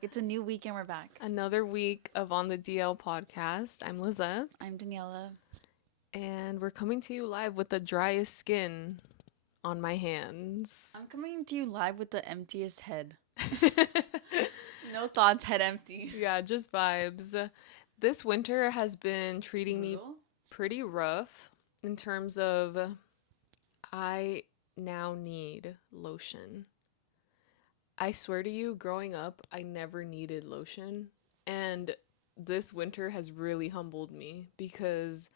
It's a new week and we're back. Another week of On the DL podcast. I'm Lizeth, I'm Daniella. and we're coming to you live with the driest skin on my hands. I'm coming to you live with the emptiest head. No thoughts, head empty. Yeah, just vibes. This winter has been treating me Brutal? pretty rough in terms of I now need lotion. I swear to you, growing up, I never needed lotion. And this winter has really humbled me because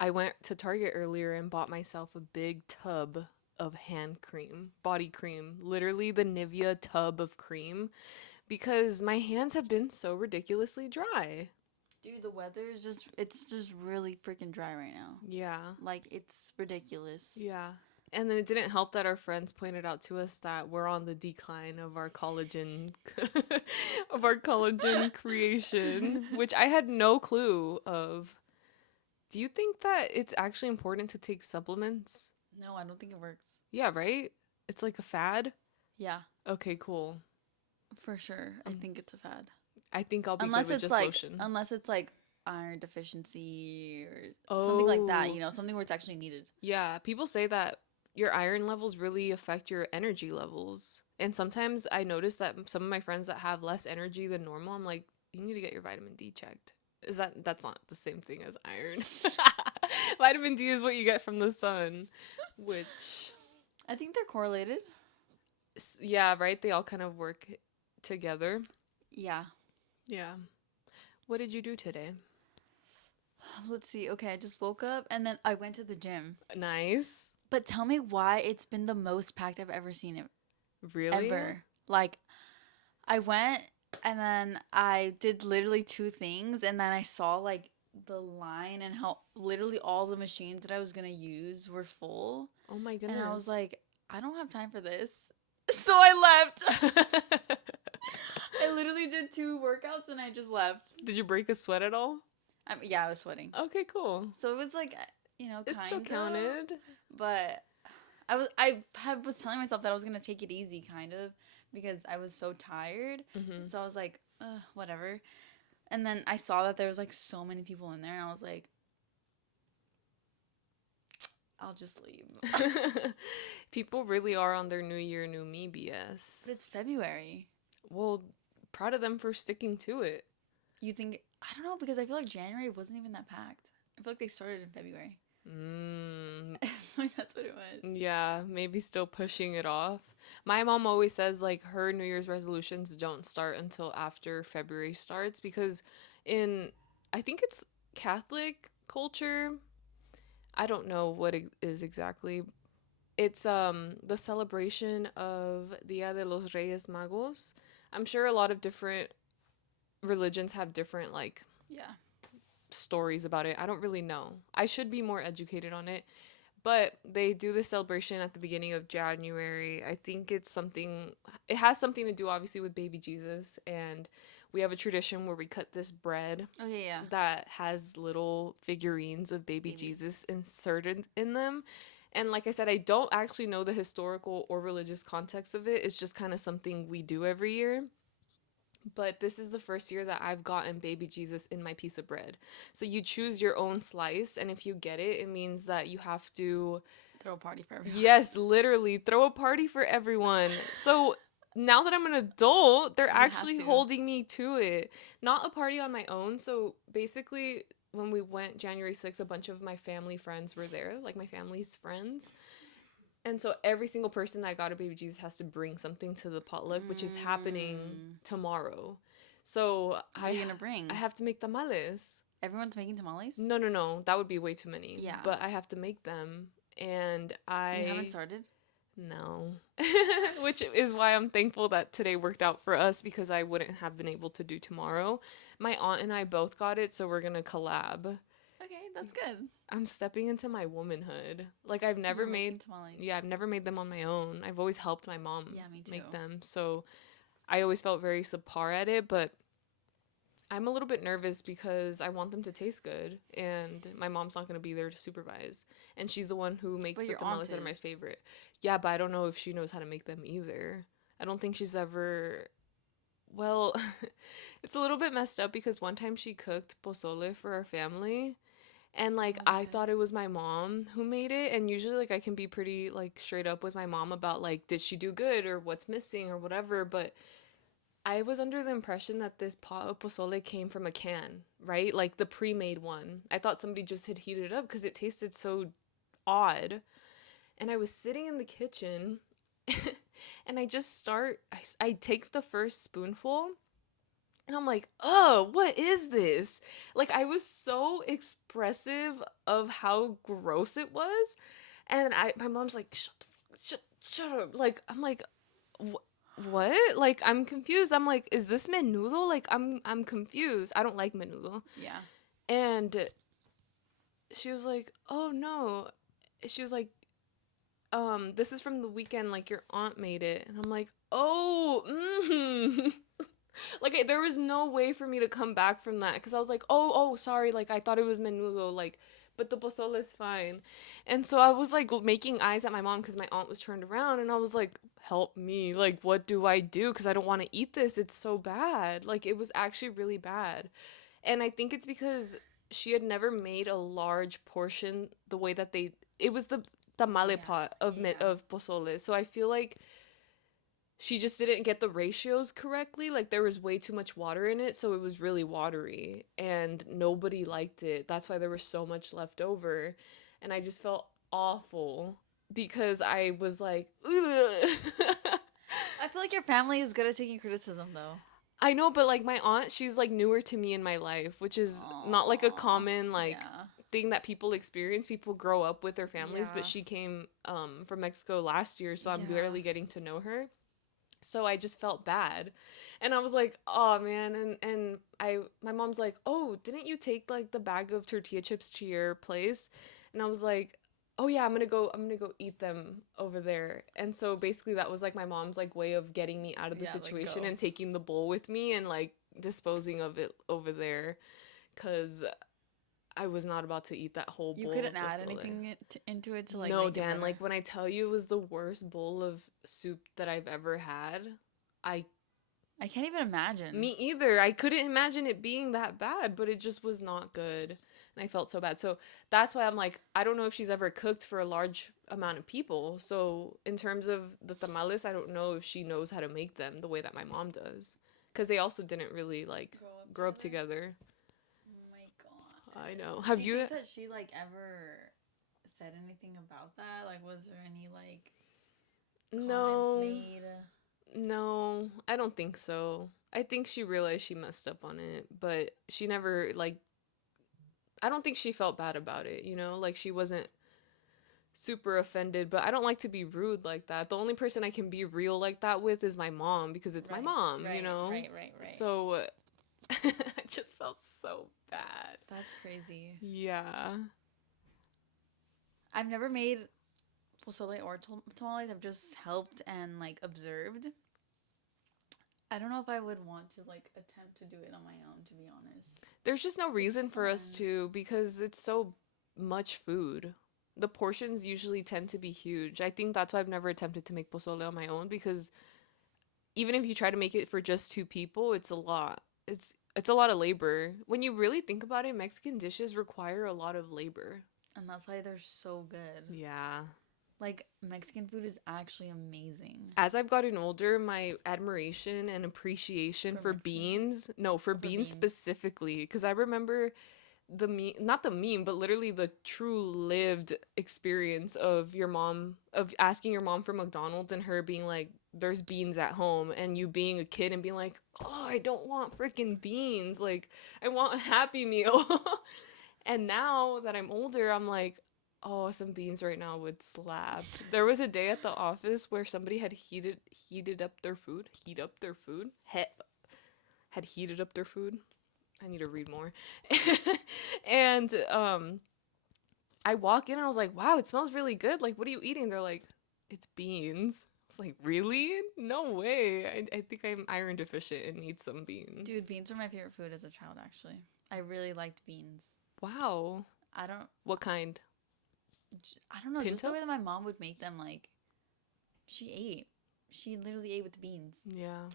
I went to Target earlier and bought myself a big tub of hand cream, body cream, literally the Nivea tub of cream, because my hands have been so ridiculously dry. Dude, the weather is it's just really freaking dry right now. Yeah, Like, it's ridiculous. yeah. And then it didn't help that our friends pointed out to us that we're on the decline of our collagen of our collagen creation, which I had no clue of. Do you think that it's actually important to take supplements? No, I don't think it works. Yeah, right? It's like a fad. Yeah, Okay, cool. for sure. I Um, think it's a fad. I think I'll be good Unless with it's just like, lotion. unless it's like iron deficiency or something like that, Oh, something where it's actually needed. yeah. People say that your iron levels really affect your energy levels. And sometimes I notice that some of my friends that have less energy than normal, I'm like, you need to get your vitamin D checked. That's not the same thing as iron. Vitamin D is what you get from the sun, which I think they're correlated. yeah, right? They all kind of work together. Yeah. Yeah. What did you do today? Let's see. Okay, I just woke up and then I went to the gym. Nice. But tell me why it's been the most packed I've ever seen it Really? ever. Like I went and then I did literally two things and then I saw like the line and how literally all the machines that I was gonna use were full. Oh my And I was goodness. like, I don't have time for this. So I left. I literally did two workouts and I just left. Did you break a sweat at all? Yeah, I was sweating. Okay, cool. So it was like, It still kind of, counted. but was telling myself that I was gonna take it easy, kind of, because I was so tired. Hmm. So I was like, whatever. And then I saw that there was like so many people in there, and I was like, I'll just leave. People really are on their New Year, New Me But BS. it's February. Well, proud of them for sticking to it. You think I don't know because I feel like January wasn't even that packed. I feel like they started in February. Mm, Like that's what it was. yeah, maybe still pushing it off. My mom always says like her New Year's resolutions don't start until after February starts because in I think it's Catholic culture, I don't know what it is exactly. It's the celebration of Dia de los Reyes Magos. I'm sure a lot of different religions have different like Yeah. stories about it. I don't really know. I should be more educated on it. But they do this celebration at the beginning of January. I think it has something to do obviously with baby Jesus, and we have a tradition where we cut this bread Okay. Yeah. that has little figurines of baby Jesus Babies. inserted in them. And like I said, I don't actually know the historical or religious context of it. It's just kind of something we do every year. But this is the first year that I've gotten baby Jesus in my piece of bread. So you choose your own slice, and if you get it, it means that you have to, Throw a party for everyone. yes, literally throw a party for everyone. So now that I'm an adult, they're You have actually to. holding me to it. Not a party on my own. So basically, when we went January 6th, a bunch of my family friends were there, like my family's friends. And so every single person that got a baby Jesus has to bring something to the potluck, which is happening Mm. tomorrow. So What are you I gonna I bring? have to make tamales. Everyone's making tamales. No, no, no, that would be way too many. Yeah. But I have to make them, and You haven't I started. no, which is why I'm thankful that today worked out for us because I wouldn't have been able to do tomorrow. My aunt and I both got it, so we're gonna collab. Okay, that's good. I'm stepping into my womanhood. Like I've never You're making made tamales. yeah, I've never made them on my own. I've always helped my mom Yeah, me too. make them. So I always felt very subpar at it, but I'm a little bit nervous because I want them to taste good and my mom's not going to be there to supervise. And she's the one who makes But the your aunt tamales that are my is. favorite. Yeah, but I don't know if she knows how to make them either. I don't think she's ever Well, it's a little bit messed up because one time she cooked pozole for our family, and Oh like my I god. thought it was my mom who made it, and usually like I can be pretty like straight up with my mom about like did she do good or what's missing or whatever, but I was under the impression that this pot of pozole came from a can, right? Like the pre-made one. I thought somebody just had heated it up because it tasted so odd. And I was sitting in the kitchen and I take the first spoonful and I'm like, oh, what is this? Like, I was so expressive of how gross it was. And my mom's like, shut up. Like, I'm like, what? Like, I'm confused. I'm like, is this menudo? Like, I'm confused. I don't like menudo. Yeah. And she was like, oh no. She was like, this is from the weekend. Like, your aunt made it. And I'm like, oh, like there was no way for me to come back from that because I was like, oh, sorry, like I thought it was menudo, like, but the pozole is fine. And so I was like making eyes at my mom because my aunt was turned around, and I was like, help me, like, what do I do? Because I don't want to eat this. It's so bad. Like, it was actually really bad. And I think it's because she had never made a large portion the way that it was the tamale Yeah. pot of Yeah. of pozole. So I feel like she just didn't get the ratios correctly. Like there was way too much water in it, so it was really watery and nobody liked it. That's why there was so much left over. And I just felt awful because I was like, ugh. I feel like your family is good at taking criticism though. I know, but like my aunt, she's like newer to me in my life, which is not like a Oh. common like Yeah. thing that people experience. People grow up with their families, but Yeah. she came from Mexico last year, so I'm Yeah. barely getting to know her. So I just felt bad. And I was like, "Oh man." And I my mom's like, "Oh, didn't you take like the bag of tortilla chips to your place?" And I was like, "Oh yeah, I'm going to go eat them over there." And so basically that was like my mom's like way of getting me out of the Yeah, like situation go. and taking the bowl with me and like disposing of it over there cuz I was not about to eat that whole You bowl couldn't of add pozole. anything into it to like No, make it Dan, better. like when I tell you it was the worst bowl of soup that I've ever had, I I can't even imagine. me either. I couldn't imagine it being that bad, but it just was not good. And I felt so bad. So that's why I'm like, I don't know if she's ever cooked for a large amount of people. So in terms of the tamales, I don't know if she knows how to make them the way that my mom does. Because they also didn't really like Grow up grow up together? together. Oh my I know. god. Have Do you you? think that she like ever said anything about that? Like was there any like comments No. made? No, I don't think so. I think she realized she messed up on it, but she never like I don't think she felt bad about it, you know? Like she wasn't super offended, but I don't like to be rude like that. The only person I can be real like that with is my mom because it's my Right, mom, you right, know? right, right, right. So I just felt so bad. That's crazy. Yeah. I've never made pozole or tamales. I've just helped and like observed. I don't know if I would want to like attempt to do it on my own, to be honest. There's just no It's reason for us fun. to because it's so much food. The portions usually tend to be huge. I think that's why I've never attempted to make pozole on my own because even if you try to make it for just two people, it's a lot. It's a lot of labor. When you really think about it, Mexican dishes require a lot of labor. And that's why they're so good. Yeah. Like Mexican food is actually amazing. As I've gotten older, my admiration and appreciation For for Mexican? beans, no, for Oh, for beans beans. specifically, because I remember the meme, not the meme, but literally the true lived experience of your mom, of asking your mom for McDonald's and her being like, there's beans at home, and you being a kid and being like, oh, I don't want freaking beans. Like, I want a Happy Meal. And now that I'm older, I'm like, oh, some beans right now would slap. There was a day at the office where somebody had heated up their food, had heated up their food. I need to read more. And I walk in and I was like, wow, it smells really good. Like, what are you eating? They're like, it's beans. I was like, really? No way. I think I'm iron deficient and need some Dude, beans. beans were my favorite food as a child, actually. I really liked beans. Wow. I don't, What kind? I don't know, just the Pinto? way that my mom would make them, like, she ate. She literally ate with the beans. Yeah.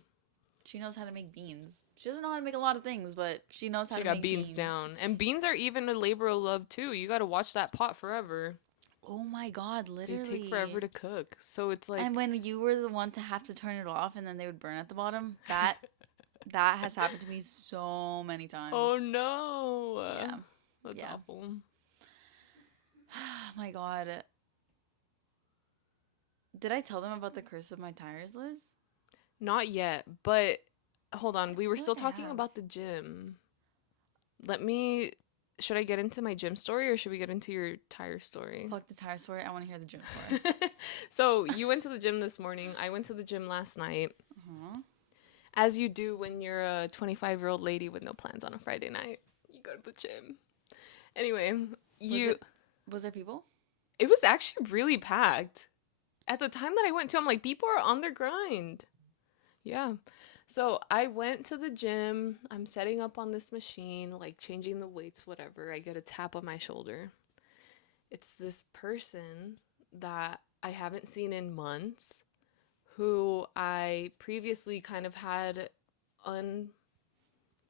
She knows how to make beans. She doesn't know how to make a lot of things, but she knows how She to got make beans beans. down. And beans are even a labor of love too. You got to watch that pot forever. Oh my god, They take forever literally. to cook. So it's like, And when you were the one to have to turn it off and then they would burn at the bottom, that has happened to me so many times. oh no. Yeah. That's Yeah. awful. Oh my god. Did I tell them about the curse of my tires, Liz? Not yet, but hold on. We I were feel like still I talking have. about the gym. Let me. Should I get into my gym story or should we get into your tire story? Fuck the tire story. I want to hear the gym story. So, you went to the gym this morning. I went to the gym last night. Uh-huh. As you do when you're a 25-year-old lady with no plans on a Friday night. You go to the gym. Anyway, Was you it was there people? it was actually really packed. At the time that I went to, I'm like, people are on their grind. Yeah. So I went to the gym. I'm setting up on this machine, like changing the weights, whatever. I get a tap on my shoulder. It's this person that I haven't seen in months, who I previously kind of had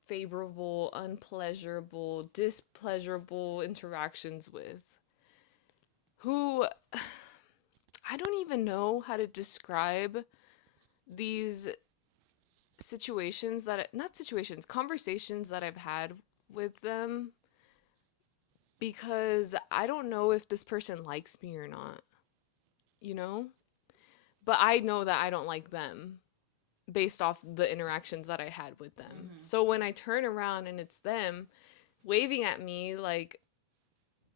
unfavorable, unpleasurable, displeasurable interactions with. Who I don't even know how to describe these situations that not situations, conversations that I've had with them, because I don't know if this person likes me or not, you know? But I know that I don't like them based off the interactions that I had with them. Mm-hmm. So when I turn around and it's them waving at me like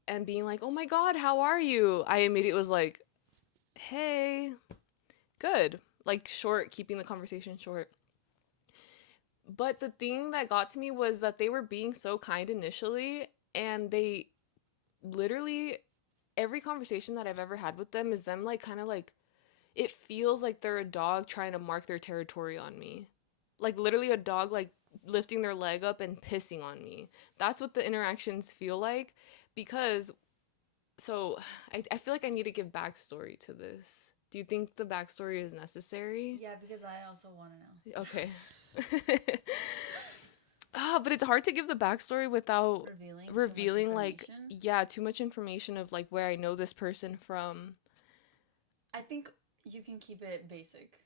and being like, "Oh my god, how are you?" I immediately was like, "Hey, good." Like short, keeping the conversation short. But the thing that got to me was that they were being so kind initially, and they literally, every conversation that I've ever had with them is them like kind of like, it feels like they're a dog trying to mark their territory on me. Like literally a dog like lifting their leg up and pissing on me. That's what the interactions feel like. Because so I feel like I need to give backstory to this. Do you think the backstory is necessary? Yeah, because I also want to know. Okay. But it's hard to give the backstory without Revealing too much revealing like, information. yeah, too much information of like where I know this person from. I think you can keep it basic.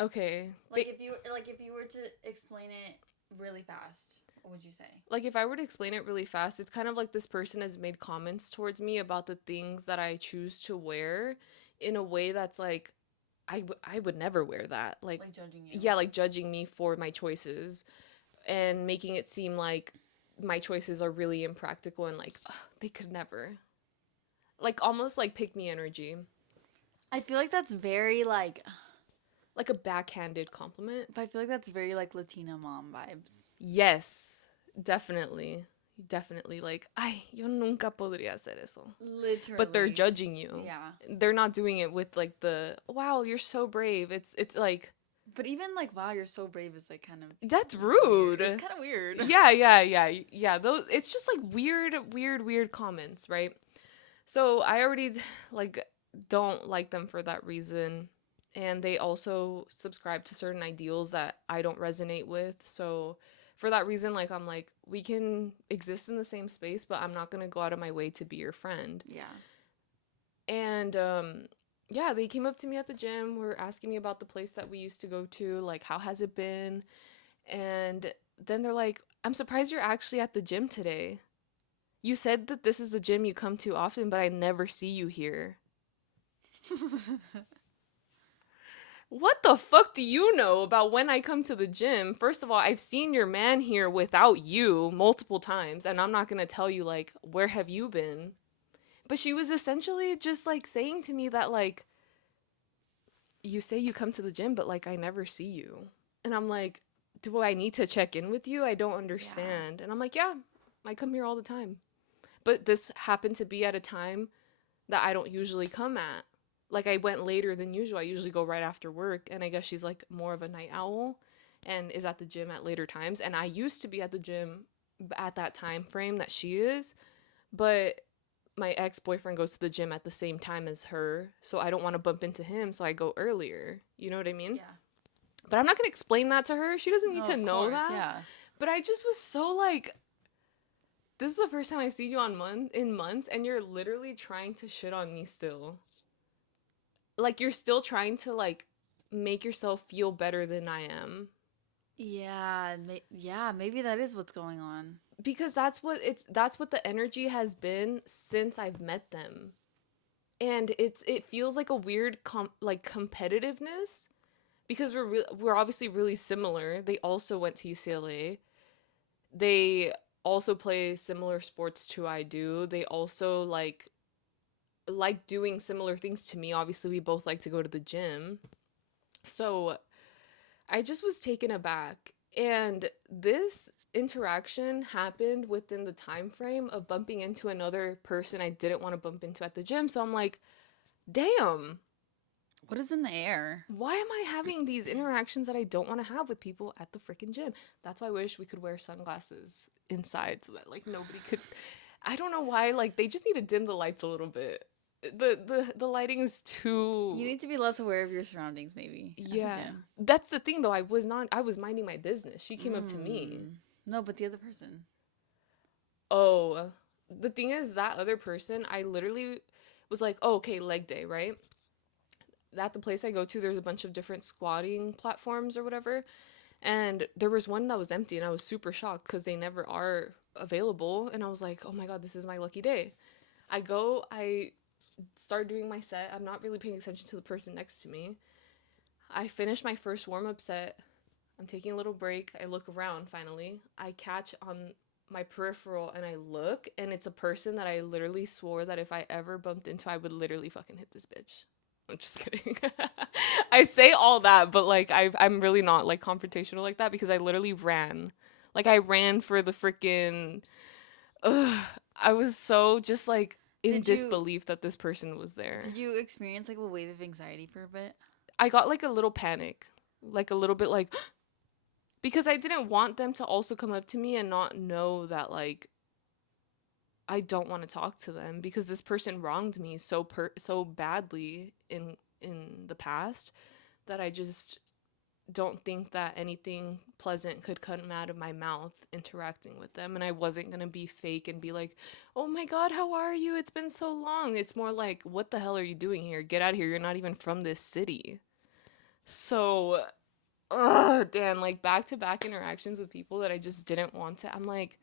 Okay. Like if you were to explain it really fast, what would you say? Like if I were to explain it really fast, it's kind of like this person has made comments towards me about the things that I choose to wear in a way that's like I would never wear that. Like judging you. Yeah, like judging me for my choices and making it seem like my choices are really impractical and like, ugh, they could never. Like almost like pick me energy. I feel like that's very Like a backhanded compliment. but I feel like that's very like Latina mom vibes. Yes, definitely. Definitely. Like, ay, yo nunca podría hacer eso. But they're Literally. judging you. Yeah. They're not doing it with like the, wow, you're so brave. It's like, But even like wow, you're so brave is like kind of that's weird. It's rude. kind of weird. Yeah. Those, it's just like weird comments, right? So I already like don't like them for that reason. And they also subscribe to certain ideals that I don't resonate with. So for that reason, like I'm like, we can exist in the same space, but I'm not gonna go out of my way to be your friend. Yeah. And yeah, they came up to me at the gym, were asking me about the place that we used to go to, like how has it been? And then they're like, I'm surprised you're actually at the gym today. You said that this is the gym you come to often, but I never see you here. What the fuck do you know about when I come to the gym? First of all, I've seen your man here without you multiple times, and I'm not gonna tell you, like, where have you been? But she was essentially just like saying to me that, like, you say you come to the gym, but like, I never see you. And I'm like, do I need to check in with you? I don't Yeah. understand. And I'm like, yeah, I come here all the time. But this happened to be at a time that I don't usually come at. Like I went later than usual. I usually go right after work, and I guess she's like more of a night owl and is at the gym at later times, and I used to be at the gym at that time frame that she is, but my ex-boyfriend goes to the gym at the same time as her, so I don't want to bump into him, so I go earlier. You know what I mean? Yeah. But I'm not going to explain that to her. She doesn't need No, to of know course, that. yeah. But I just was so like, this is the first time I've seen you in months, and you're literally trying to shit on me still. Like you're still trying to like make yourself feel better than I am. Yeah, yeah, maybe that is what's going on. Because that's what the energy has been since I've met them. And it feels like a weird like competitiveness because we're obviously really similar. They also went to UCLA. They also play similar sports to I do. They also like doing similar things to me. Obviously, we both like to go to the gym. So, I just was taken aback. And this interaction happened within the time frame of bumping into another person I didn't want to bump into at the gym. So I'm like, "Damn, What is in the air? why am I having these interactions that I don't want to have with people at the freaking gym?" That's why I wish we could wear sunglasses inside so that like nobody could. I don't know why, like they just need to dim the lights a little bit. The lighting is You too. need to be less aware of your surroundings, maybe, at the Yeah. gym. That's the thing though. I was minding my business. She came up to me. Mm. No, but the other person. Oh, the thing is that other person, I literally was like, "Oh, okay, leg day, right?" At the place I go to, there's a bunch of different squatting platforms or whatever. And there was one that was empty, and I was super shocked because they never are available. And I was like, oh my God, this is my lucky day. I start doing my set. I'm not really paying attention to the person next to me. I finish my first warm up set. I'm taking a little break. I look around finally. I catch on my peripheral and I look, and it's a person that I literally swore that if I ever bumped into, I would literally fucking hit this bitch. I'm just kidding. I say all that, but like I'm really not like confrontational like that because I literally ran. Like I ran for the freaking. Ugh, I was so just like in Did you disbelief that this person was there. did you experience like a wave of anxiety for a bit? I got like a little panic, like a little bit like because I didn't want them to also come up to me and not know that like I don't want to talk to them because this person wronged me so badly in the past that I just don't think that anything pleasant could come out of my mouth interacting with them, and I wasn't going to be fake and be like, "Oh my god, how are you? It's been so long." It's more like, "What the hell are you doing here? Get out of here. You're not even from this city." So, Dan, like back to back interactions with people that I just didn't want to. I'm like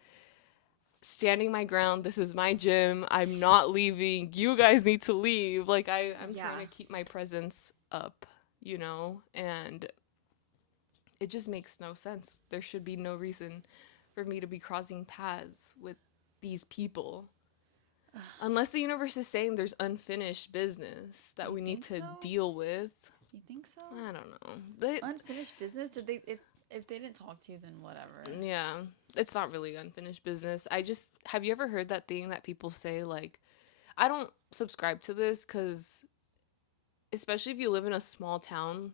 standing my ground. This is my gym. I'm not leaving. You guys need to leave. Like I'm trying Yeah. to keep my presence up, you know? And it just makes no sense. There should be no reason for me to be crossing paths with these people. Unless the universe is saying there's unfinished business that You we need think to so? deal with. You think so? I don't know. They, Unfinished business? Did they if they didn't talk to you then whatever. yeah, it's not really unfinished business. I just, have you ever heard that thing that people say, like, I don't subscribe to this because, especially if you live in a small town,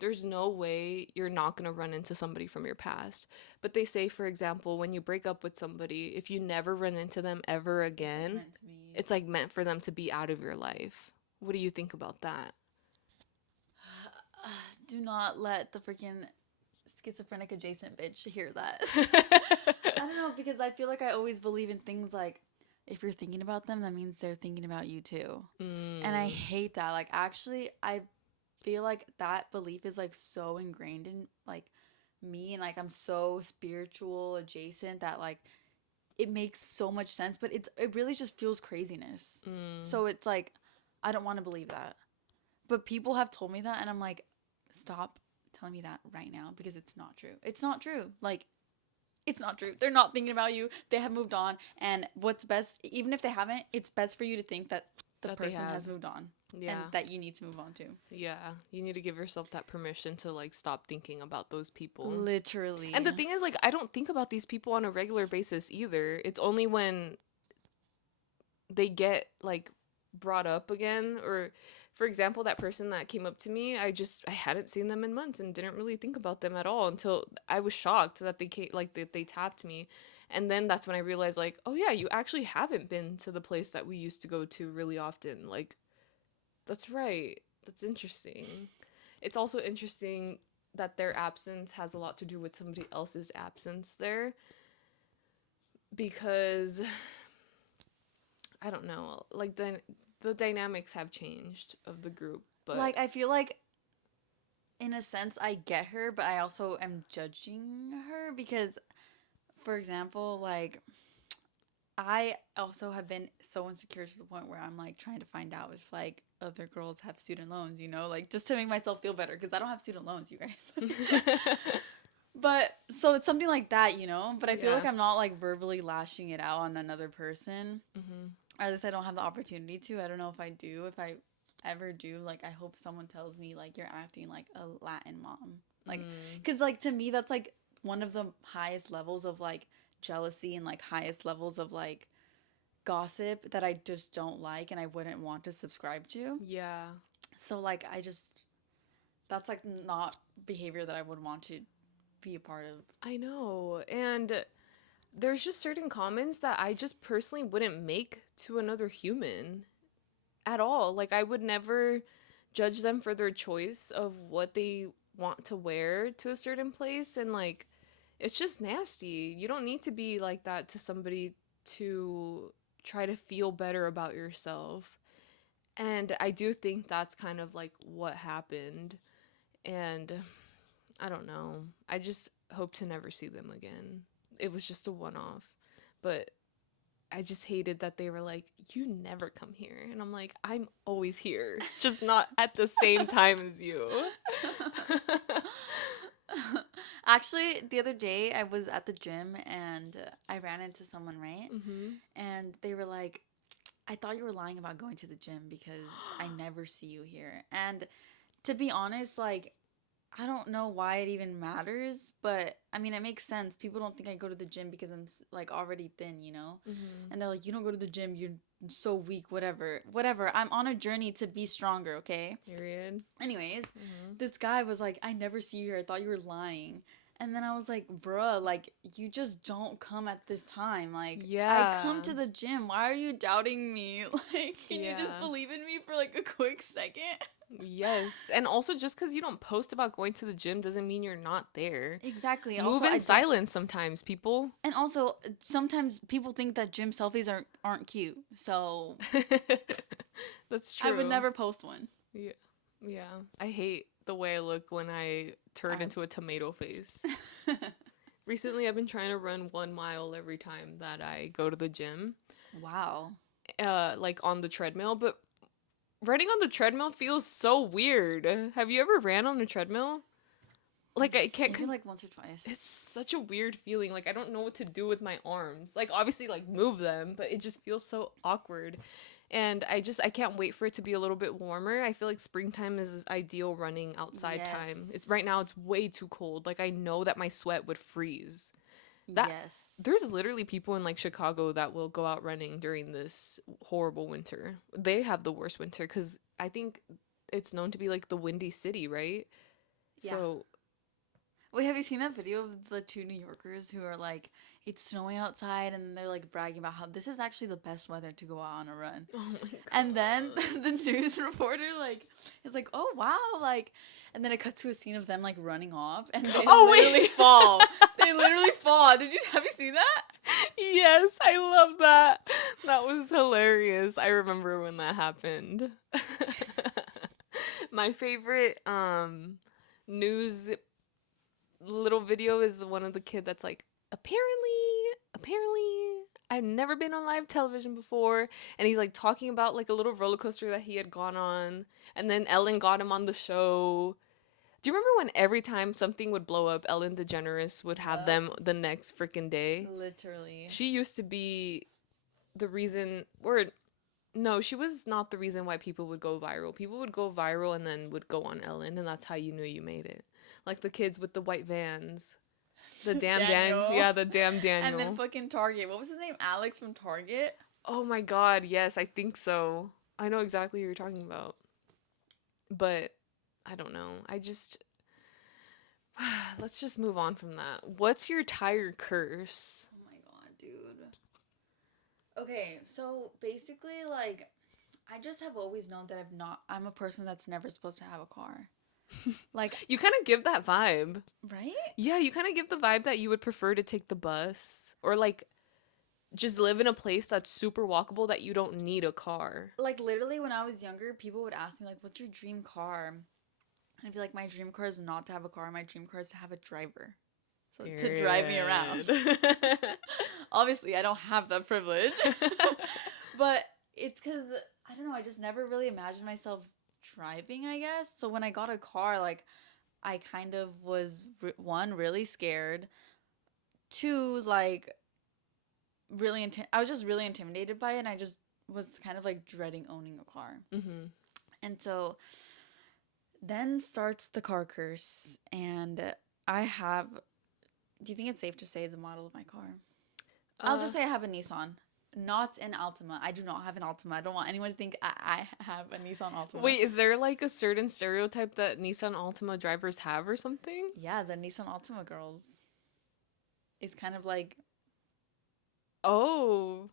there's no way you're not going to run into somebody from your past. But they say, for example, when you break up with somebody, if you never run into them ever It's like again, meant to be. it's like meant for them to be out of your life. What do you think about that? Do not let the freaking schizophrenic adjacent bitch hear that. I don't know because I feel like I always believe in things like if you're thinking about them, that means they're thinking about you too. And I Mm, hate that. Like actually, I feel like that belief is like so ingrained in like me and like I'm so spiritual adjacent that like it makes so much sense, but it really just feels craziness. mm. So it's like I don't want to believe that. But people have told me that and I'm like stop telling me that right now because it's not true. It's not true. Like it's not true. They're not thinking about you. They have moved on. And what's best, even if they haven't, it's best for you to think that the That they person have. has moved on and Yeah. that you need to move on too. Yeah. You need to give yourself that permission to like stop thinking about those people. And Literally. the thing is, like, I don't think about these people on a regular basis either. It's only when they get like brought up again, or for example, that person that came up to me, I hadn't seen them in months and didn't really think about them at all until I was shocked that they came, like that they tapped me. And then that's when I realized like, oh yeah, you actually haven't been to the place that we used to go to really often. Like, that's right. That's interesting. It's also interesting. that their absence has a lot to do with somebody else's absence there, because I don't know, like the dynamics have changed of the group, but Like I feel like in a sense I get her, but I also am judging her because for example, like I also have been so insecure to the point where I'm like trying to find out if like other girls have student loans, you know, like just to make myself feel better because I don't have student loans, you guys. But so it's something like that, you know, but I feel like yeah. I'm not like verbally lashing it out on another person. Hmm. Or at least I don't have the opportunity to. I don't know if I do. If I ever do, like I hope someone tells me like you're acting like a Latin mom. Like Mm. cuz like to me that's like one of the highest levels of like jealousy and like highest levels of like gossip that I just don't like and I wouldn't want to subscribe to. Yeah. So like I just that's like not behavior that I would want to be a part of. I know. And there's just certain comments that I just personally wouldn't make to another human at all. Like, I would never judge them for their choice of what they want to wear to a certain place. And, like, it's just nasty. You don't need to be like that to somebody to try to feel better about yourself. And I do think that's kind of like what happened. And I don't know. I just hope to never see them again. It was just a one off. But I just hated that they were like, "You never come here." And I'm like, "I'm always here, just not at the same time as you." Actually, the other day I was at the gym and I ran into someone, right? Mhm. And they were like, I thought you were lying about going to the gym because I never see you here. And to be honest, like, I don't know why it even matters, but I mean, it makes sense. People don't think I go to the gym because I'm like already thin, you know? Mhm. And they're like, you don't go to the gym, you're so weak, whatever. Whatever. I'm on a journey to be stronger, okay? Period. Anyways, Mhm. this guy was like, I never see you here. I thought you were lying. And then I was like, bruh, like, you just don't come at this time. Like, I come Yeah. to the gym. Why are you doubting me? Like, can you just Yeah. believe in me for like a quick second? Yes. And also, just because you don't post about going to the gym doesn't mean you're not there. Exactly. Move Also, I in don't. silence sometimes, people. And also, sometimes people think that gym selfies aren't cute. So That's I would true. never post one. Yeah. Yeah. I hate the way I look when I turn I into a tomato face. Recently, I've been trying to run 1 mile every time that I go to the gym, Wow. like on the treadmill. But running on the treadmill feels so weird. Have you ever ran on a treadmill? Like I can't. Maybe like once or twice. It's such a weird feeling. Like I don't know what to do with my arms. Like obviously, like move them, but it just feels so awkward. And I can't wait for it to be a little bit warmer. I feel like springtime is ideal running outside time. It's right now Yes. it's way too cold. Like I know that my sweat would freeze. That Yes. there's literally people in like Chicago that will go out running during this horrible winter. They have the worst winter cuz I think it's known to be like the windy city, right? Yeah. So, Wait, have you seen that video of the two New Yorkers who are like, it's snowing outside and they're like bragging about how this is actually the best weather to go out on a run. oh my And then god. the news reporter like is like, "Oh wow!" Like, and then it cuts to a scene of them like running off, and they Oh literally wait. fall. They literally fall. Did you have you seen that? Yes, I love that. That was hilarious. I remember when that happened. My favorite news little video is one of the kid that's like, apparently I've never been on live television before, and he's like talking about like a little roller coaster that he had gone on, and then Ellen got him on the show. Do you remember when every time something would blow up, Ellen DeGeneres would have Yep. them the next freaking day? Literally. She used to be the reason, or no, she was not the reason why people would go viral. People would go viral and then would go on Ellen, and that's how you knew you made it. Like the kids with the white vans. The damn Dan, Daniel. yeah, the damn And then Daniel. fucking Target. What was his name? Alex from Target. Oh my god, yes, I think so. I know exactly who you're talking about. But I don't know. I just let's just move on from that. What's your tire curse? Oh my god, dude. Okay, so basically, like, I just have always known that I'm a person that's never supposed to have a car. Like, You kind of give that vibe. right? Yeah, you kind of give the vibe that you would prefer to take the bus or like just live in a place that's super walkable that you don't need a car. Like, literally, when I was younger, people would ask me, like, what's your dream car? And I'd be like, my dream car is not to have a car. My dream car is to have a driver. So, to drive me around. Period. Obviously, I don't have that privilege. But it's because, I don't know, I just never really imagined myself driving, I guess. So, when I got a car, like, I kind of was, one, really scared. Two, like, I was just really intimidated by it. And I just was kind of like dreading owning a car. Mm-hmm. And so then starts the car curse. And I have, do you think it's safe to say the model of my car? I'll Uh, just say I have a Nissan, not an Altima. I do not have an Altima. I don't want anyone to think I have a Nissan Altima. Wait, is there like a certain stereotype that Nissan Altima drivers have or something? Yeah, the Nissan Altima girls. It's kind of like, Oh,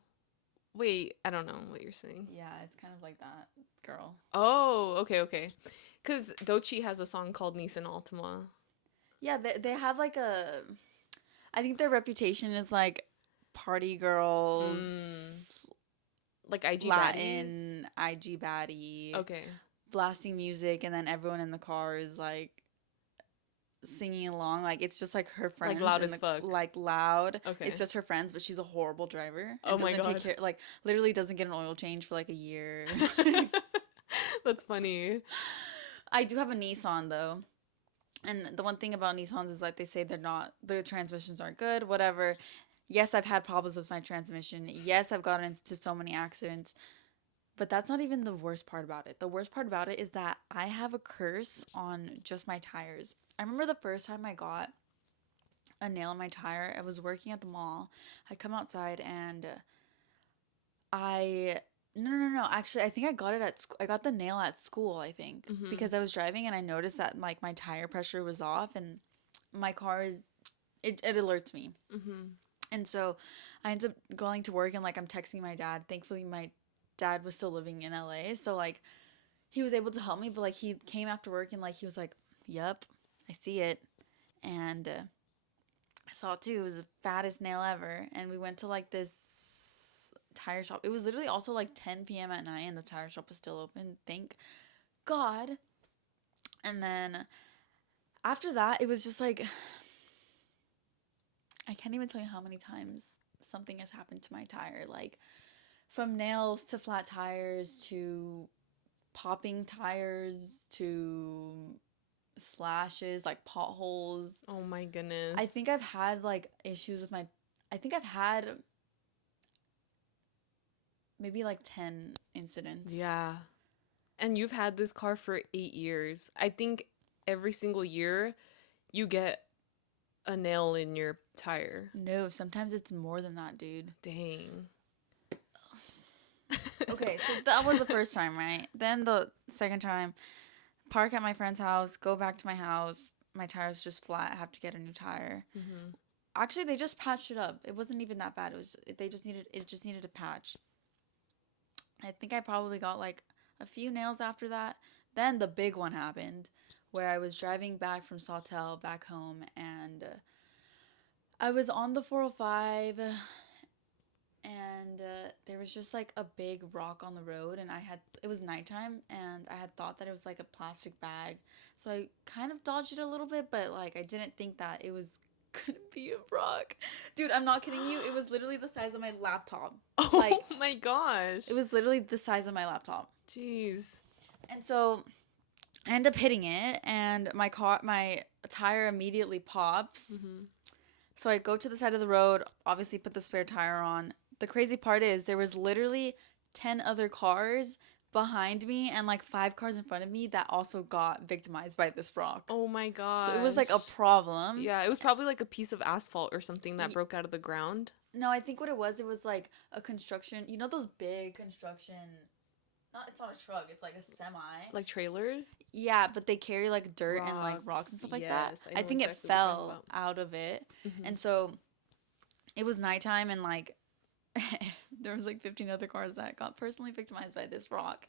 wait, I don't know what you're saying. yeah, it's kind of like that girl. Oh, okay, okay. Because Dochi has a song called Nissan Altima. Yeah, they have like a, I think their reputation is like party Mm, girls, like IG baddies? Latin, IG baddie, Okay. blasting music, and then everyone in the car is like singing along. Like it's just like her Like friends loud and as the fuck. like loud. Okay. It's just her friends, but she's a horrible driver Oh and my doesn't take god. care. Like literally doesn't get an oil change for like a year. That's funny. I do have a Nissan though. And the one thing about Nissans is like they say they're not, the transmissions aren't good, whatever. Yes, I've had problems with my transmission. Yes, I've gotten into so many accidents. But that's not even the worst part about it. The worst part about it is that I have a curse on just my tires. I remember the first time I got a nail in my tire. I was working at the mall. I come outside and I no. Actually, I think I got it at school. I got the nail at school, I think, Mm-hmm. because I was driving and I noticed that like my tire pressure was off and my car is it alerts me. Mm-hmm. And so I ended up going to work and like I'm texting my dad. Thankfully my dad was still living in LA, so like he was able to help me, but like he came after work and like he was like, "Yep, I see it." And I saw it too. It was the fattest nail ever. And we went to like this tire shop. It was literally also like 10 p.m. at night and the tire shop was still open. Thank God. And then after that, it was just like, I can't even tell you how many times something has happened to my tire. Like from nails to flat tires to popping tires to slashes, like potholes. Oh my I goodness. think I've had like issues with my, I think I've had maybe like 10 incidents. Yeah. And you've had this car for 8 years. I think every single year you get a nail in your tire. No, sometimes it's more than that, dude. Dang. Okay, so that was the first time, right? Then the second time, park at my friend's house, go back to my house. My tire's just flat. I have to get a new tire. Mm-hmm. Actually, they just patched it up. It wasn't even that bad. It just needed a patch. I think I probably got like a few nails after that. Then the big one happened where I was driving back from Sawtell back home and I was on the 405 and there was just like a big rock on the road and it was nighttime and I had thought that it was like a plastic bag. So I kind of dodged it a little bit, but like I didn't think that it was gonna be a rock. Dude, I'm not kidding you. It was literally the size of my laptop. Oh Like my gosh. it was literally the size of my laptop. Jeez. And so I end up hitting it and my tire immediately pops. Mm-hmm. So I go to the side of the road, obviously put the spare tire on. The crazy part is there was literally 10 other cars behind me and like 5 cars in front of me that also got victimized by this rock. Oh my So it was like a gosh. problem. Yeah, it was probably like a piece of asphalt or something that Y- broke out of the ground. No, I think what it was like a construction, you know those big construction, not it's not a truck, it's like a semi. Like trailer? Yeah, but they carry like dirt and like rocks and Rocks. stuff like that. Yes, I I know think it exactly what you're talking fell about. out of it. Mm-hmm. And so it was nighttime and like there was like 15 other cars that got personally victimized by this rock.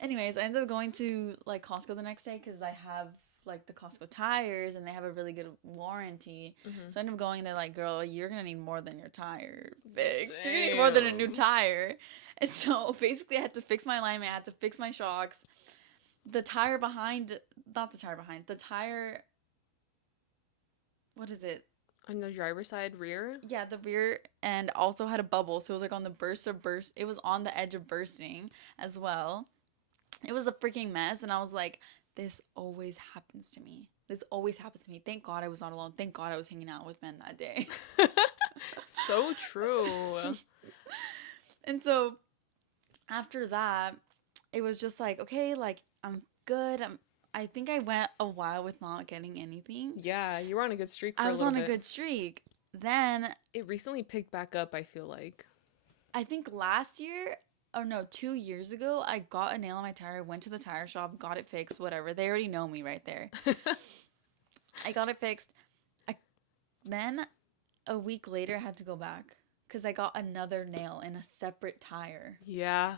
Anyways, I ended up going to like Costco the next day because I have like the Costco tires and they have a really good warranty. Mm-hmm. So I ended up going there like, girl, you're gonna need more than your tire fixed. You're gonna need more than a new Damn. tire. And so basically I had to fix my alignment, I had to fix my shocks. The tire behind, not the tire behind, the tire, what is it? On the driver's side rear? Yeah, the rear end also had a bubble. So it was like on the burst of burst. It was on the edge of bursting as well. It was a freaking mess. And I was like, this always happens to me. This always happens to me. Thank God I was not alone. Thank God I was hanging out with men that day. So true. And so after that, it was just like, okay, like I'm good. I think I went a while with not getting anything. Yeah, you were on a good streak for I a was little on a bit. good streak. Then It recently picked back up, I feel like. I think last year, or no, 2 years ago, I got a nail on my tire, went to the tire shop, got it fixed, whatever. They already know me right there. I got it fixed. I, then a week later, I had to go back because I got another nail in a separate tire. Yeah,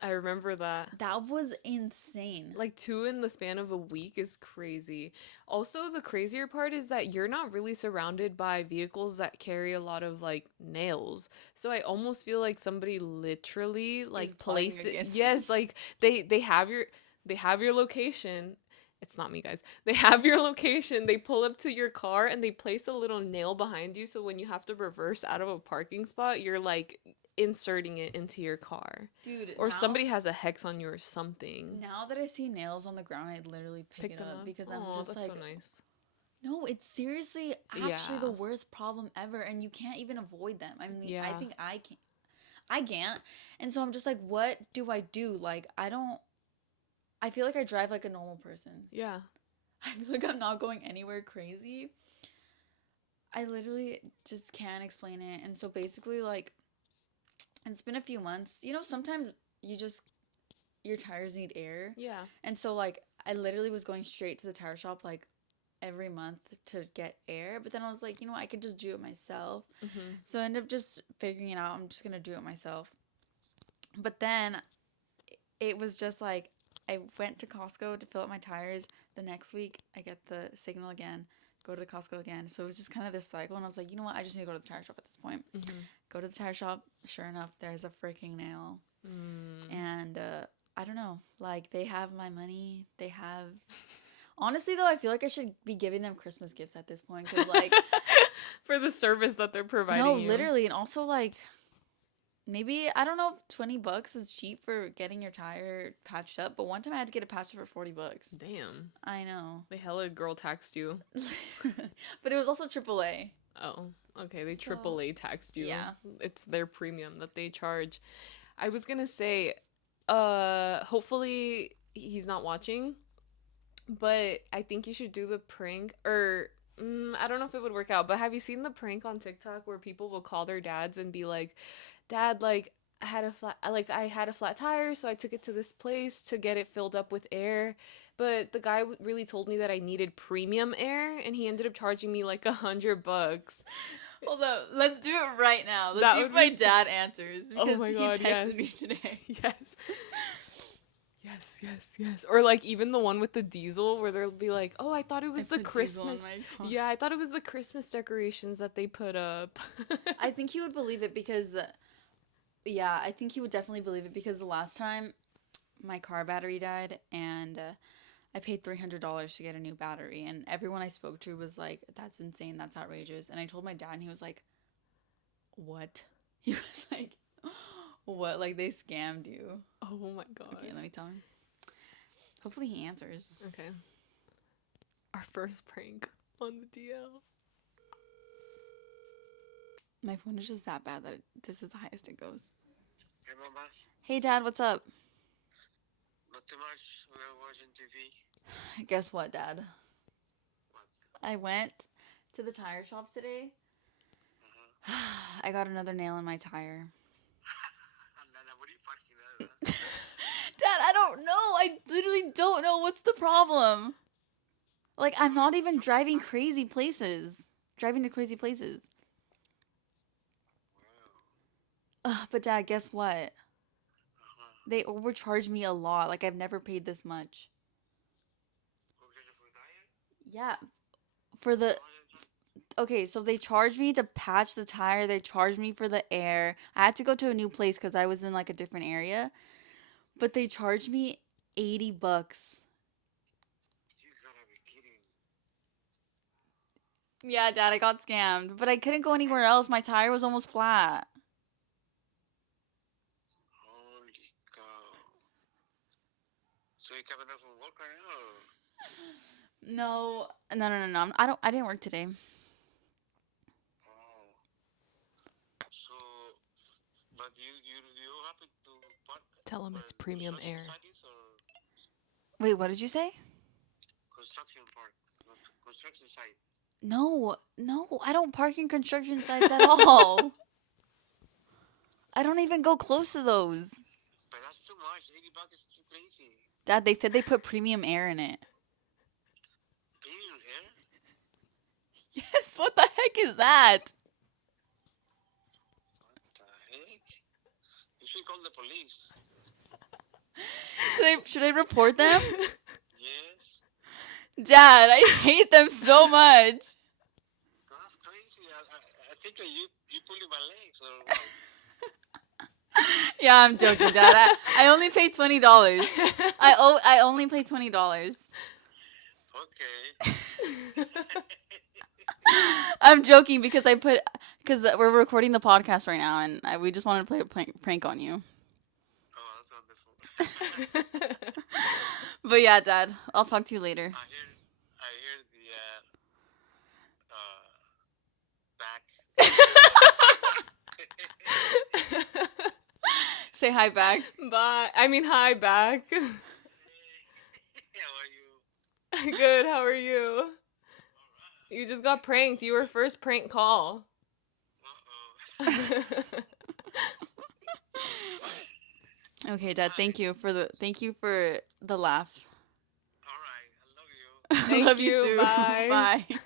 I remember that. That was insane. Like two in the span of a week is crazy. Also, the crazier part is that you're not really surrounded by vehicles that carry a lot of like nails. So I almost feel like somebody literally Is like plotting place it. against me. Yes, like they have your location. It's not me, guys. They have your location. They pull up to your car and they place a little nail behind you so when you have to reverse out of a parking spot, you're like inserting it into your car. Dude, Or now somebody has a hex on you or something. now that I see nails on the ground, I literally pick Pick it them up up. because I'm Oh, just that's so like, nice. no, it's seriously actually Yeah. the worst problem ever, and you can't even avoid them. I mean, I Yeah. think I can. I can't. And so I'm just like, what do I do? Like, I don't. I feel like I drive like a normal person. Yeah. I feel like I'm not going anywhere crazy. I literally just can't explain it. And so basically, like, it's been a few months. You know, sometimes you just, your tires need air. Yeah. And so, like, I literally was going straight to the tire shop, like, every month to get air. But then I was like, you know what? I could just do it myself. Mm-hmm. So I ended up just figuring it out. I'm just going to do it myself. But then it was just like I went to Costco to fill up my tires. The next week, I get the signal again, go to Costco again. So it was just kind of this cycle. And I was like, you know what? I just need to go to the tire shop at this point. Mm-hmm. Go to the tire shop. Sure enough, there's a freaking nail. Mm. And I don't know. Like, they have my money. They have. Honestly, though, I feel like I should be giving them Christmas gifts at this point. Because, like, For the service that they're no, providing you. literally. And also, like, maybe I don't know if $20 is cheap for getting your tire patched up, but one time I had to get it patched up for $40. Damn. I know. They hella girl taxed you. But it was also AAA. Oh, okay. They So, triple A taxed you. yeah. It's their premium that they charge. I was gonna say, hopefully he's not watching, but I think you should do the prank or I don't know if it would work out, but have you seen the prank on TikTok where people will call their dads and be like, "Dad, like I had a flat tire, so I took it to this place to get it filled up with air, but the guy really told me that I needed premium air, and he ended up charging me like $100." Hold up. Let's do it right now. Let's That see if would my be so. dad answers Oh because my he god, texted me yes. today. Yes. Yes, yes, yes. Or like even the one with the diesel where they'll be like, "Oh, I thought it I was the put diesel in Christmas." my car. Yeah, I thought it was the Christmas decorations that they put up. I think he would believe it because, yeah, I think he would definitely believe it because the last time my car battery died and I paid $300 to get a new battery, and everyone I spoke to was like, "That's insane. That's outrageous." And I told my dad, and he was like, "What?" He was like, "What? Like they scammed you?" Oh my Okay, gosh. let me tell him. Hopefully he answers. Okay. Our first prank on the DL. My phone is just that bad that this is the highest it goes. Hey, Mama. Hey, Dad, what's up? Not too much. We are watching TV. Guess what, Dad? What? I went to the tire shop today. Uh-huh. I got another nail in my tire. Nana, what are you fucking at? Dad, I don't know. I literally don't know what's the problem. Like, I'm not even driving crazy places. Driving to crazy places. Wow. But Dad, guess what? Uh-huh. They overcharged me a lot. Like, I've never paid this much. Overcharged for the tire? Yeah, for the How much is it? okay, so they charged me to patch the tire, they charged me for the air. I had to go to a new place cuz I was in like a different area, but they charged me $80. You gotta be kidding. Yeah, dad, I got scammed, but I couldn't go anywhere else. My tire was almost flat. Holy cow. So you coming up from work right now? Or? No, no. I didn't work today. Oh. So, but you happen to park Tell him where it's premium construction air. site is or Wait, what did you say? construction park, construction site? No, I don't park in construction sites at all. I don't even go close to those. But that's too much. $80 is too crazy. Dad, they said they put premium air in it. Premium air? Yes, what the heck is that? What the heck? You should call the police. Should I report them? Yes. Dad, I hate them so much. That's crazy. I think that you pulling my legs or what? Yeah, I'm joking, Dad. I only paid $20. I only paid $20. Okay. I'm joking because because we're recording the podcast right now and we just wanted to play a prank on you. Oh, that's wonderful. But yeah, Dad, I'll talk to you later. I hear the back. Back. Say hi back. Bye. I mean, hi back. How are you? Good. How are you? All You right. just got pranked. You were first prank call. Uh-oh. Okay, Dad, thank you for the laugh. All right. I love you. I Thank love you you. too. Bye. Bye. Bye,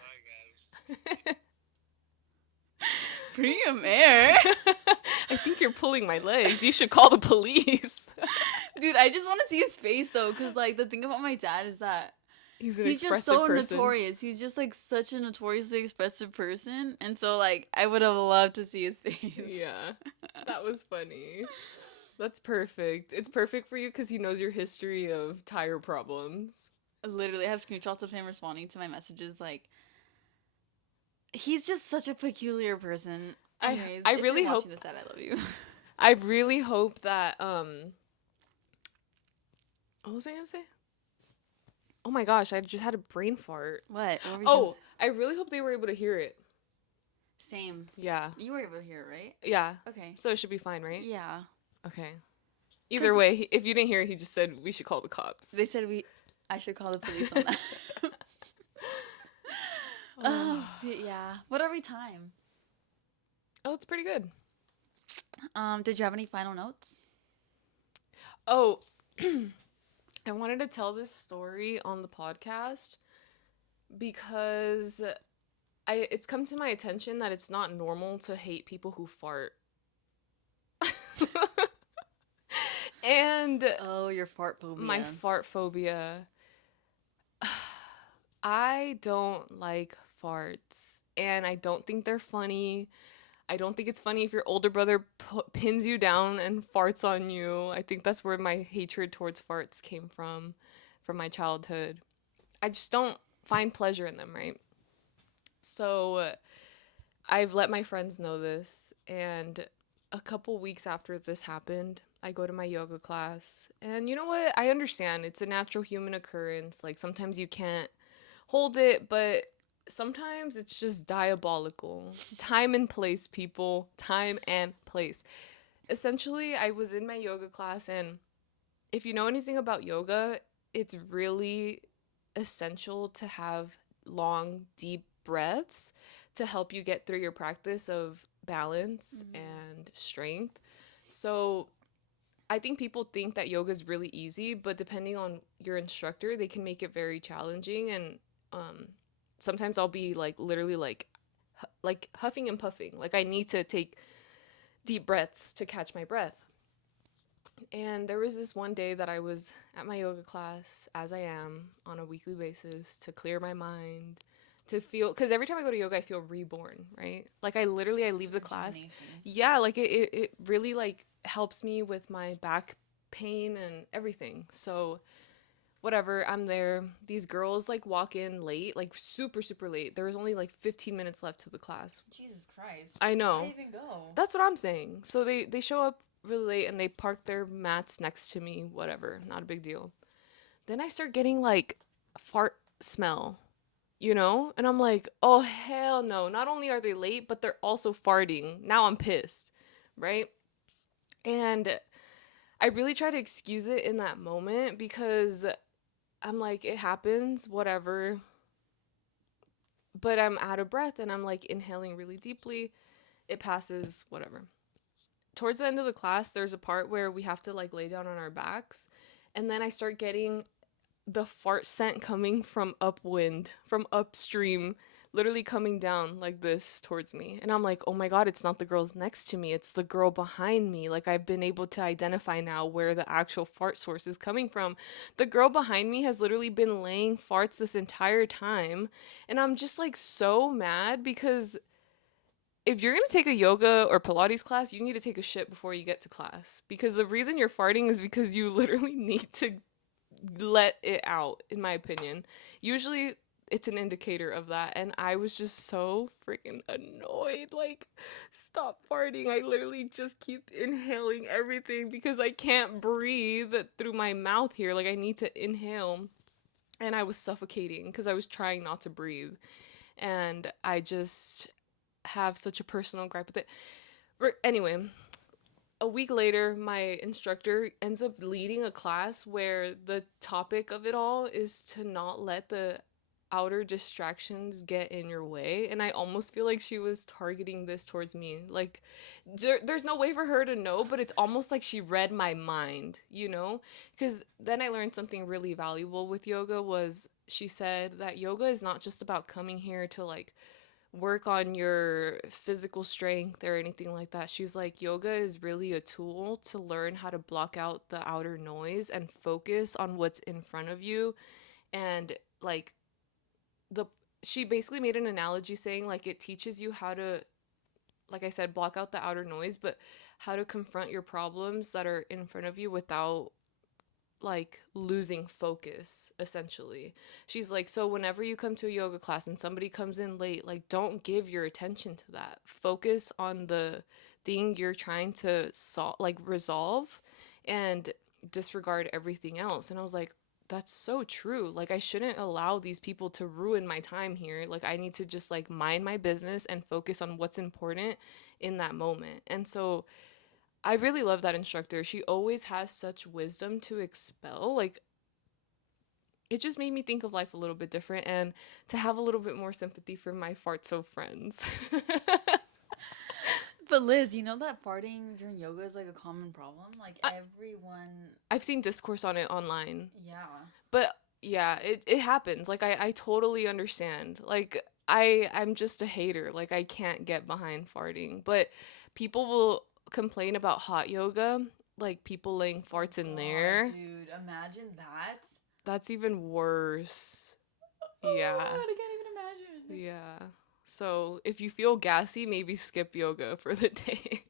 guys. Premium air. I think you're pulling my legs. You should call the police. Dude, I just want to see his face though, because like the thing about my dad is that He's an he's just expressive so person. notorious. He's just like such a notoriously expressive person. And so like I would have loved to see his face. Yeah. That was funny. That's perfect. It's perfect for you because he knows your history of tire problems. Literally, I have screenshots of him responding to my messages. Like, he's just such a peculiar person. Anyways, I if really you're hope watching this, Dad, I love you. I really hope that what was I gonna say? Oh my gosh, I just had a brain fart. What? What were you Oh, I really hope they were able to hear it. Same. Yeah. You were able to hear it, right? Yeah. Okay. So it should be fine, right? Yeah. Okay. Either way, if you didn't hear it, he just said we should call the cops. They said I should call the police on that. Oh, yeah. What are we time? Oh, it's pretty good. Did you have any final notes? Oh, I wanted to tell this story on the podcast because it's come to my attention that it's not normal to hate people who fart. And Oh, your fart phobia. my fart phobia. I don't like farts, and I don't think they're funny. I don't think it's funny if your older brother pins you down and farts on you. I think that's where my hatred towards farts came from my childhood. I just don't find pleasure in them, right? So I've let my friends know this, and a couple weeks after this happened, I go to my yoga class. And you know what? I understand. It's a natural human occurrence. Like sometimes you can't hold it, but sometimes it's just diabolical. Time and place, people. Time and place. Essentially, I was in my yoga class, and if you know anything about yoga, it's really essential to have long, deep breaths to help you get through your practice of balance and strength. So, I think people think that yoga is really easy, but depending on your instructor, they can make it very challenging. And um, sometimes I'll be like literally like huffing and puffing. Like I need to take deep breaths to catch my breath. And there was this one day that I was at my yoga class, as I am on a weekly basis, to clear my mind, to feel, because every time I go to yoga, I feel reborn, right? Like I It's leave a the class. rejuvenation. Yeah, like it really like helps me with my back pain and everything. So whatever, I'm there. These girls like walk in late, like super, super late. There was only like 15 minutes left to the class. Jesus Christ. I Why know. even go? That's what I'm saying. So they show up really late and they park their mats next to me, whatever, not a big deal. Then I start getting like fart smell, you know? And I'm like, "Oh hell no. Not only are they late, but they're also farting." Now I'm pissed, right? And I really try to excuse it in that moment because I'm like, it happens, whatever. But I'm out of breath and I'm like inhaling really deeply. It passes, whatever. Towards the end of the class, there's a part where we have to like lay down on our backs. And then I start getting the fart scent coming from upwind, from upstream, literally coming down like this towards me. And I'm like, oh my God, it's not the girls next to me. It's the girl behind me. Like, I've been able to identify now where the actual fart source is coming from. The girl behind me has literally been laying farts this entire time. And I'm just like so mad because if you're gonna take a yoga or Pilates class, you need to take a shit before you get to class. Because the reason you're farting is because you literally need to let it out, in my opinion. Usually it's an indicator of that. And I was just so freaking annoyed. Like, stop farting. I literally just keep inhaling everything because I can't breathe through my mouth here. Like, I need to inhale. And I was suffocating because I was trying not to breathe. And I just have such a personal gripe with it. Anyway, a week later, my instructor ends up leading a class where the topic of it all is to not let the outer distractions get in your way. And I almost feel like she was targeting this towards me. Like, there's no way for her to know, but it's almost like she read my mind, you know? Because then I learned something really valuable with yoga was she said that yoga is not just about coming here to like work on your physical strength or anything like that. She's like, yoga is really a tool to learn how to block out the outer noise and focus on what's in front of you. And like, the she basically made an analogy saying like it teaches you how to, like I said, block out the outer noise, but how to confront your problems that are in front of you without like losing focus essentially. She's like, so whenever you come to a yoga class and somebody comes in late, like don't give your attention to that. Focus on the thing you're trying to resolve and disregard everything else. And I was like, that's so true. Like I shouldn't allow these people to ruin my time here. Like I need to just like mind my business and focus on what's important in that moment. And so I really love that instructor. She always has such wisdom to expel. Like, it just made me think of life a little bit different and to have a little bit more sympathy for my fartso friends. But Liz, you know that farting during yoga is like a common problem? Like I, everyone, I've seen discourse on it online, yeah. but yeah, it happens. Like, I totally understand. Like, I'm just a hater. Like, I can't get behind farting. But people will complain about hot yoga, like people laying Oh farts in God, there. dude, imagine that. That's even worse. Oh Yeah. my God, I can't even imagine. Yeah. So if you feel gassy, maybe skip yoga for the day. Dude,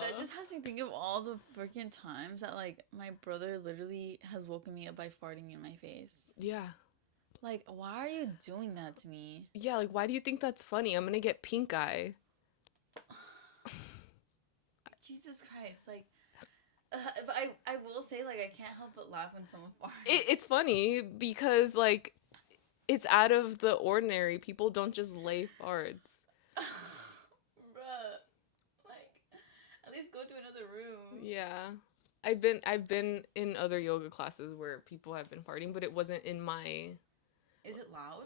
that Aww. just has me think of all the freaking times that like my brother literally has woken me up by farting in my face. Yeah. Like, why are you doing that to me? Yeah, like why do you think that's funny? I'm gonna get pink eye. Jesus Christ, like, but I will say like I can't help but laugh when someone It's farts. funny because like it's out of the ordinary. People don't just lay farts. Bruh, like, at least go to another room. Yeah. I've been in other yoga classes where people have been farting, but it wasn't in my. Is it loud?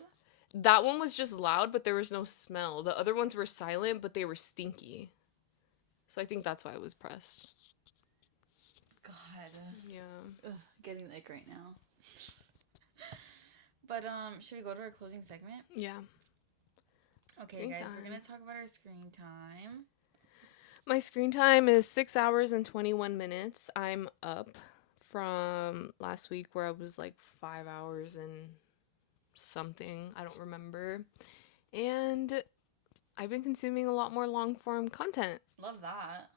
That one was just loud, but there was no smell. The other ones were silent, but they were stinky. So I think that's why I was pressed. God, Yeah. ugh, getting the ick right now. But should we go to our closing segment? Yeah. Okay, Screen guys, we're time. gonna talk about our screen time. My screen time is 6 hours and 21 minutes. I'm up from last week where I was like 5 hours and something. I don't remember. And I've been consuming a lot more long form content. Love that.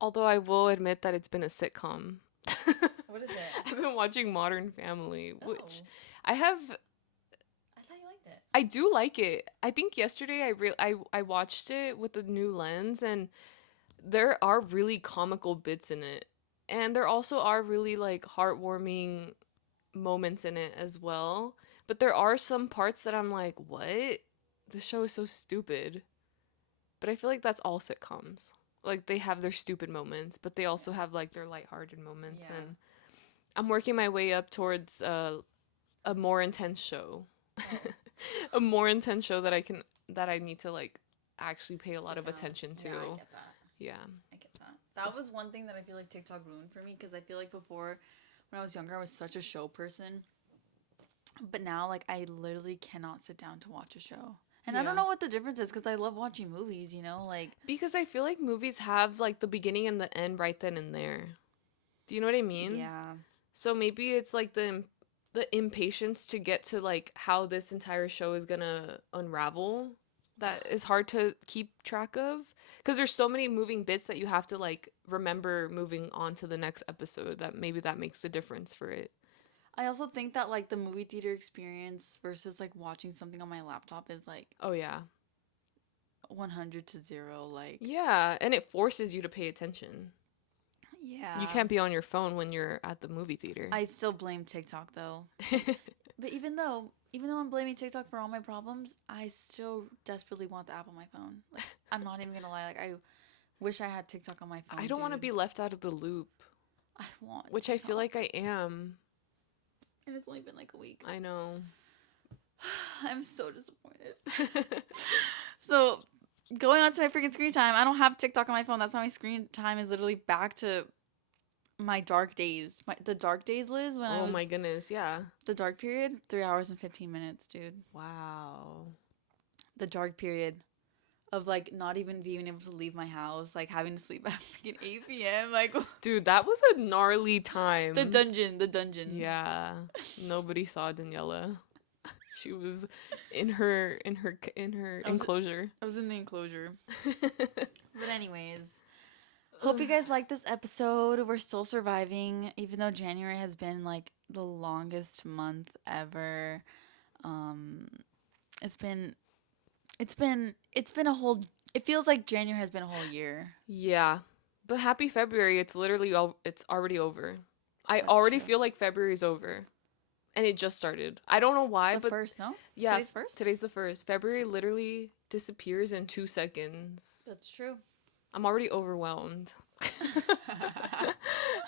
Although I will admit that it's been a sitcom. What is it? I've been watching Modern Family, which Oh, I have. I thought you liked it. I do like it. I think yesterday I watched it with a new lens, and there are really comical bits in it, and there also are really like heartwarming moments in it as well. But there are some parts that I'm like, what? This show is so stupid. But I feel like that's all sitcoms. Like they have their stupid moments, but they also have like their lighthearted moments. Yeah. And I'm working my way up towards a more intense show, Oh, a more intense show that I need to like actually pay a lot sit of down. attention to. Yeah, I get that. Yeah. I get that. So, That was one thing that I feel like TikTok ruined for me because I feel like before, when I was younger, I was such a show person. But now, like, I literally cannot sit down to watch a show. And I don't yeah. know what the difference is because I love watching movies, you know? Like, Because I feel like movies have like the beginning and the end right then and there. Do you know what I mean? yeah. So maybe it's like the impatience to get to like how this entire show is gonna unravel that is hard to keep track of because there's so many moving bits that you have to like remember moving on to the next episode that maybe that makes the difference for it. I also think that, like, the movie theater experience versus, like, watching something on my laptop is, like, Oh yeah. 100 to 0. Like, Yeah, and it forces you to pay attention. You yeah. can't be on your phone when you're at the movie theater. I still blame TikTok, though. But even though I'm blaming TikTok for all my problems, I still desperately want the app on my phone. Like, I'm not even gonna lie. Like, I wish I had TikTok on my I phone, don't want to dude. be left out of the loop, I want which I feel like TikTok. I am. And it's only been like a week. I know. I'm so disappointed. So, going on to my freaking screen time, I don't have TikTok on my phone. That's why my screen time is literally back to my dark days. The dark days, Liz, when I Oh my was goodness, yeah. the dark period, 3 hours and 15 minutes, dude. Wow. The dark period of like not even being able to leave my house, like having to sleep at freaking 8 p.m. Like Dude, that was a gnarly the time. dungeon, the dungeon. Yeah. Nobody saw Daniella. She was in her I was enclosure. I was in the enclosure. But anyways, hope you guys like this episode. We're still surviving, even though January has been like the longest month ever. Um, it's been it's been a whole. It feels like January has been a whole year. Yeah. But happy February. It's literally it's already over. I That's already true. feel like February's over. And it just started. I don't know why, The but first, no? yeah, Today's first? today's the first. February literally disappears in 2 seconds. That's true. I'm already overwhelmed.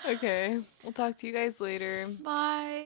Okay. We'll talk to you guys later. Bye.